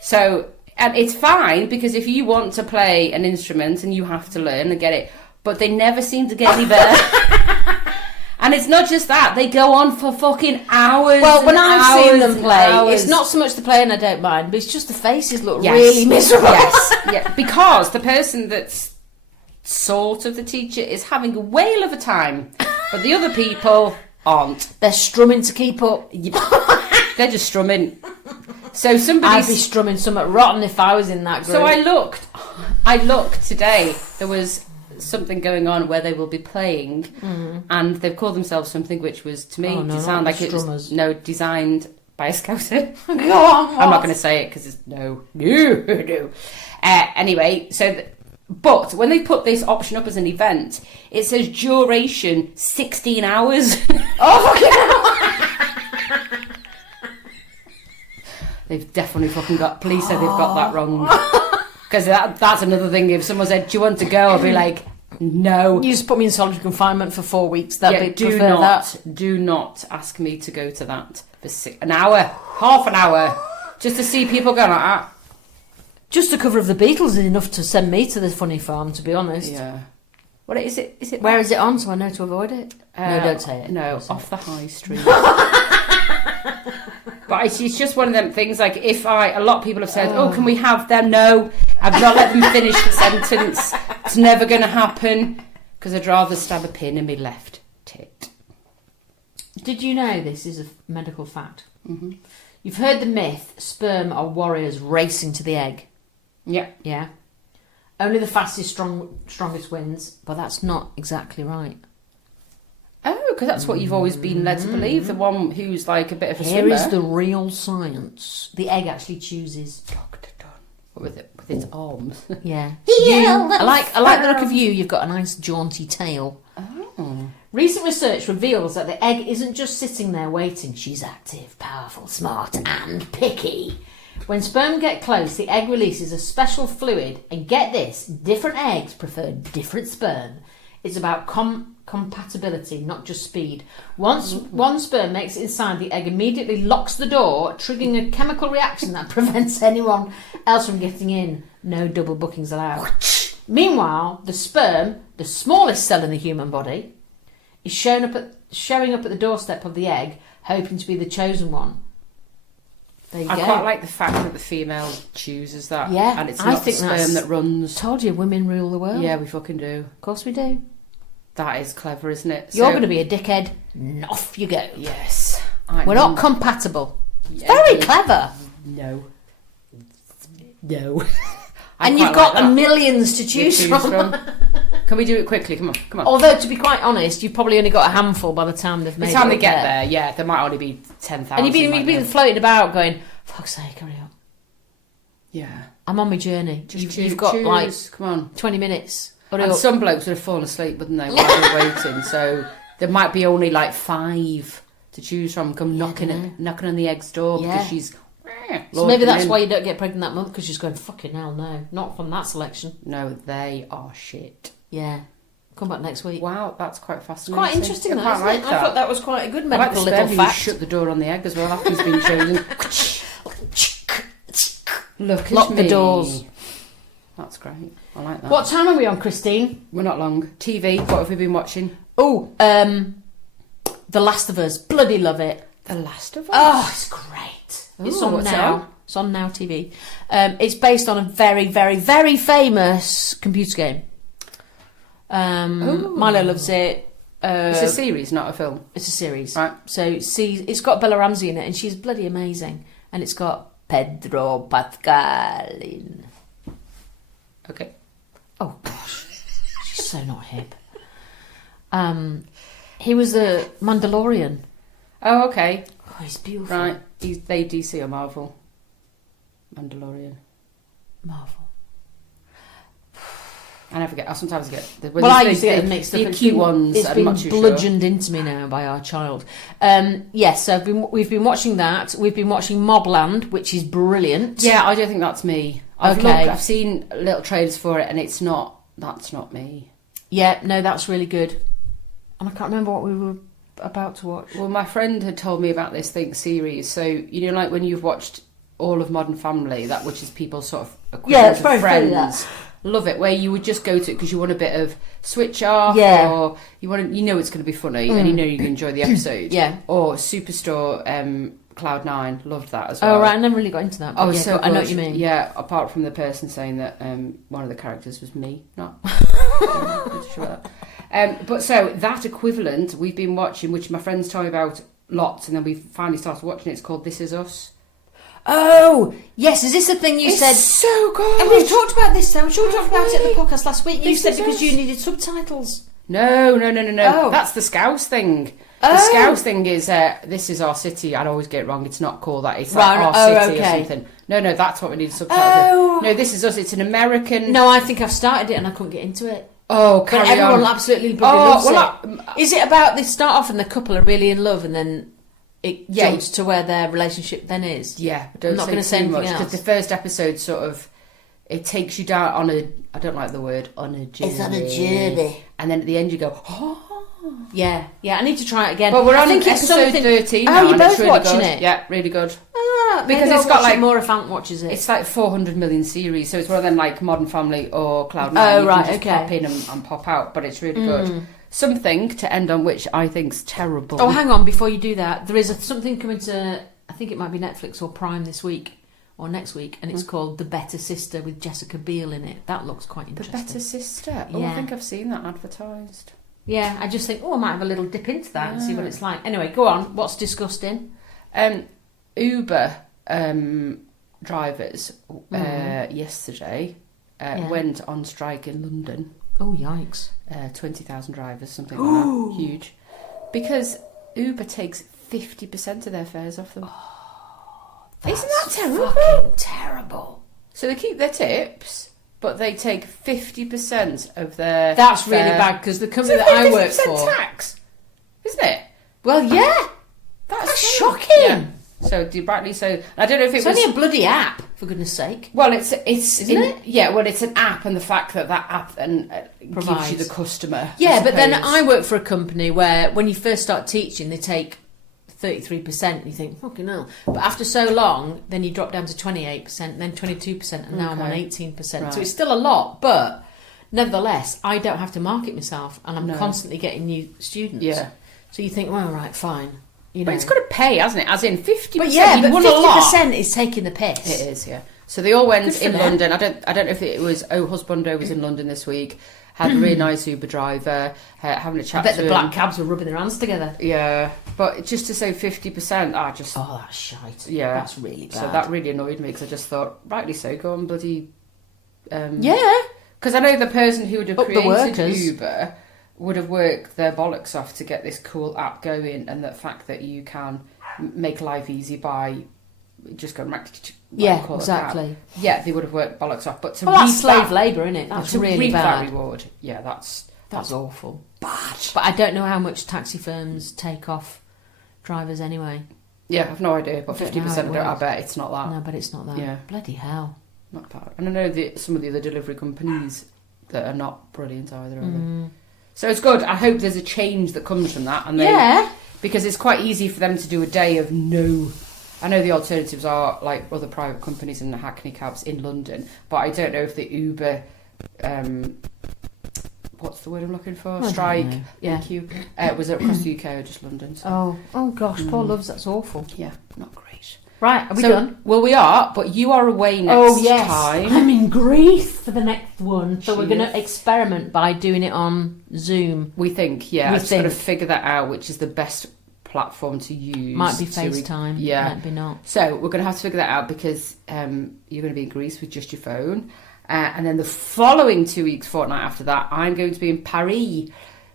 So, and it's fine, because if you want to play an instrument and you have to learn and get it, but they never seem to get any better. And it's not just that, they go on for fucking hours. Well, when I've seen them play, hours. it's not so much the playing I don't mind, but it's just the faces look really miserable. Yes, yeah, because the person that's sort of the teacher is having a whale of a time, but the other people aren't. They're strumming to keep up. They're just strumming. So I'd be strumming something rotten if I was in that group. So I looked today. There was something going on where they will be playing, and they've called themselves something which was to me sound like it was designed by a scouser. Go on, I'm not going to say it because it's no. Anyway, but when they put this option up as an event, it says duration 16 hours. Oh, fucking hell. They've definitely fucking got... Police said they've got that wrong. Because that's another thing. If someone said, do you want to go? I'll be like, no. You just put me in solitary confinement for 4 weeks. That'd be Do not ask me to go to that for an hour, half an hour, just to see people going like that. Just a cover of the Beatles is enough to send me to the funny farm, to be honest. Yeah. What is it? Is it? Where is it on, so I know to avoid it? No, don't say it. No, off the high street. But it's just one of them things. Like, a lot of people have said, "Oh, can we have them?" No, I've not let them finish the sentence. It's never going to happen because I'd rather stab a pin in my left tit. Did you know this is a medical fact? Mm-hmm. You've heard the myth: sperm are warriors racing to the egg. Yeah. Yeah. Only the fastest, strongest wins, but that's not exactly right. Oh, because that's what you've always been led to believe. The one who's like a bit of a Here swimmer. is the real science. The egg actually chooses. Dr. Dunn. With its arms. Yeah. I like the look of you. You've got a nice jaunty tail. Oh. Recent research reveals that the egg isn't just sitting there waiting. She's active, powerful, smart, and picky. When sperm get close, the egg releases a special fluid, and get this, different eggs prefer different sperm. It's about compatibility, not just speed. Once one sperm makes it inside, the egg immediately locks the door, triggering a chemical reaction that prevents anyone else from getting in. No double bookings allowed. Meanwhile, the sperm, the smallest cell in the human body, is showing up at the doorstep of the egg, hoping to be the chosen one. There you go. I quite like the fact that the female chooses that. Yeah, and it's I not think the sperm that runs. Told you, women rule the world. Yeah, we fucking do. Of course we do. That is clever, isn't it? You're going to be a dickhead. And off you go. Yes. We're not compatible. It's very clever. No. And you've got millions to choose from. Can we do it quickly? Come on. Although, to be quite honest, you've probably only got a handful by the time they've made it. By the time they get there, yeah, there might only be 10,000. And you've been floating about going, fuck's sake, hurry up. Yeah. I'm on my journey. You've got choose. like come on, 20 minutes. And some blokes would have fallen asleep, wouldn't they, while they're waiting? So there might be only like 5 to choose from. Come knocking on the egg's door because she's. So maybe that's why you don't get pregnant that month, because she's going, fucking hell, no, not from that selection. No, they are shit. Yeah. Come back next week. Wow, that's quite fascinating. Quite interesting, though, isn't it? That. I thought that was quite a good medical little fact. Shut the door on the egg as well after he's been chosen. Look Lock the doors. That's great. I like that. What time are we on, Christine? We're not long. TV, what have we been watching? Oh, The Last of Us. Bloody love it. The Last of Us? Oh, it's great. It's on now. It's on Now TV. It's based on a very, very, very famous computer game. Milo loves it. It's a series, not a film. It's a series. Right. So it's got Bella Ramsey in it, and she's bloody amazing. And it's got Pedro Pascal in. Okay. Oh gosh, she's so not hip. He was a Mandalorian. Oh, okay. Oh, he's beautiful. Right. They DC or Marvel? Mandalorian. Marvel. I never get. I sometimes get. I used to get them mixed up. The cute ones. It's I'm been not too bludgeoned into me now by our child. Yes, so we've been watching that. We've been watching Mobland, which is brilliant. Yeah, I don't think that's me. I've seen little trailers for it, and it's not. That's not me. Yeah, no, that's really good. And I can't remember what we were about to watch. Well, my friend had told me about this series. So like when you've watched all of Modern Family, that which is people's sort of it's very friends. funny, that. Love it, where you would just go to it because you want a bit of switch off, or you want to, it's going to be funny, and you know you can enjoy the episode. Yeah. Or Superstore, Cloud9, loved that as well. Oh right, I never really got into that. Oh, so I know what you mean. Yeah, apart from the person saying that one of the characters was me, not. But so that equivalent we've been watching, which my friends told me about lots, and then we finally started watching it. It's called This Is Us. Oh, yes, is this the thing you said? It's so good. And we've talked about this, I'm sure we talked about it at the podcast last week. You said because you needed subtitles. No. Oh. That's the Scouse thing. The Scouse thing is, this is our city. I'd always get it wrong. It's not called that. It's like our city or something. No, that's what we need subtitles. Oh. No, This Is Us. It's an American... No, I think I've started it and I couldn't get into it. Oh, but everyone absolutely loves it. Is it about they start off and the couple are really in love and then it jumps to where their relationship then is? Yeah, I'm not going to say too much anything else. because the first episode sort of it takes you down on a, I don't like the word, on a journey. It's on a journey. And then at the end you go, oh. Yeah, I need to try it again. Well, we're on episode 13 now. Oh, you're both really watching good. it? Yeah, really good. Because it's got like more if Ant watches it. It's like 400 million series, so it's one of them like Modern Family or Cloud9. Oh, you right, can just pop in and pop out, but it's really good. Something to end on which I think's terrible. Oh, hang on, before you do that, there is something coming to, I think it might be Netflix or Prime this week or next week, and it's called The Better Sister with Jessica Biel in it. That looks quite interesting. The Better Sister? Oh, I think I've seen that advertised. Yeah, I just think, I might have a little dip into that and see what it's like. Anyway, go on. What's disgusting? Uber drivers yesterday went on strike in London. Oh, yikes. 20,000 drivers, something like that. Huge. Because Uber takes 50% of their fares off them. Oh, isn't that terrible? Fucking terrible. So they keep their tips, but they take 50% of their That's fare. really bad, because the company that I work for... 50% tax, isn't it? Well, yeah. That's shocking. Yeah. So, rightly so. I don't know if it's only a bloody app, for goodness sake. Well, it's isn't it? Yeah, well, it's an app, and the fact that app then gives you the customer. Yeah, but then I work for a company where when you first start teaching, they take 33%, and you think, fucking hell. But after so long, then you drop down to 28%, then 22%, and now I'm on 18%. Right. So it's still a lot, but nevertheless, I don't have to market myself, and I'm constantly getting new students. Yeah. So you think, well, right, fine. You know. But it's got to pay, hasn't it? As in 50%. But yeah, but won a lot. 50% is taking the piss. It is, yeah. So they all went in them. London. I don't know if it was Husbando was in London this week. Had a really nice Uber driver having a chat. I bet to the him. black cabs were rubbing their hands together. Yeah, but just to say 50%, that's shite. Yeah, that's really bad. So that really annoyed me because I just thought, rightly so, go on bloody. Yeah, because I know the person who would have created the Uber would have worked their bollocks off to get this cool app going, and the fact that you can make life easy by just going exactly. Yeah, they would have worked bollocks off. But that's slave labour, isn't it? That's really bad. That reward, yeah, that's awful. Bad. But I don't know how much taxi firms take off drivers anyway. Yeah, I've no idea. But 50%, I bet it's not that. No, but it's not that. Yeah, bloody hell. Not bad. And I know some of the other delivery companies that are not brilliant either. Are they? So it's good. I hope there's a change that comes from that. And because it's quite easy for them to do a day of no. I know the alternatives are like other private companies and the Hackney cabs in London, but I don't know if the Uber, what's the word I'm looking for? Strike. Thank you. Was it across the UK or just London? So. Oh gosh, poor loves. That's awful. Yeah, not great. Right, are we done? Well, we are, but you are away next time. I'm in Greece for the next one. So we're going Cheers. to experiment by doing it on Zoom. We think, yeah. We I've just got to think. figure that out, which is the best platform to use. Might be FaceTime. Yeah. Might be not. So we're going to have to figure that out because you're going to be in Greece with just your phone. And then the following 2 weeks, fortnight after that, I'm going to be in Paris.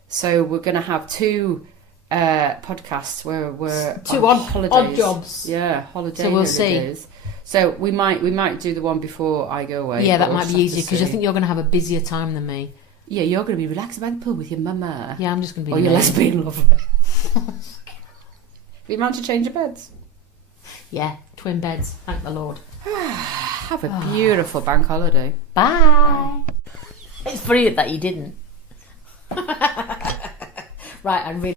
So we're going to have two podcasts where we're Two on odd holidays. jobs. Yeah, holiday. So we'll see. holidays. So we might do the one before I go away. Yeah, but that we'll might just be have to easier because I see. think you're going to have a busier time than me. Yeah, you're going to be relaxed by the pool with your mama. Yeah, I'm just going to be. Or your lazy. lesbian lover. We managed to change your beds. Yeah, twin beds. Thank the Lord. Have a beautiful bank holiday. Bye. It's funny that you didn't. Right, I really.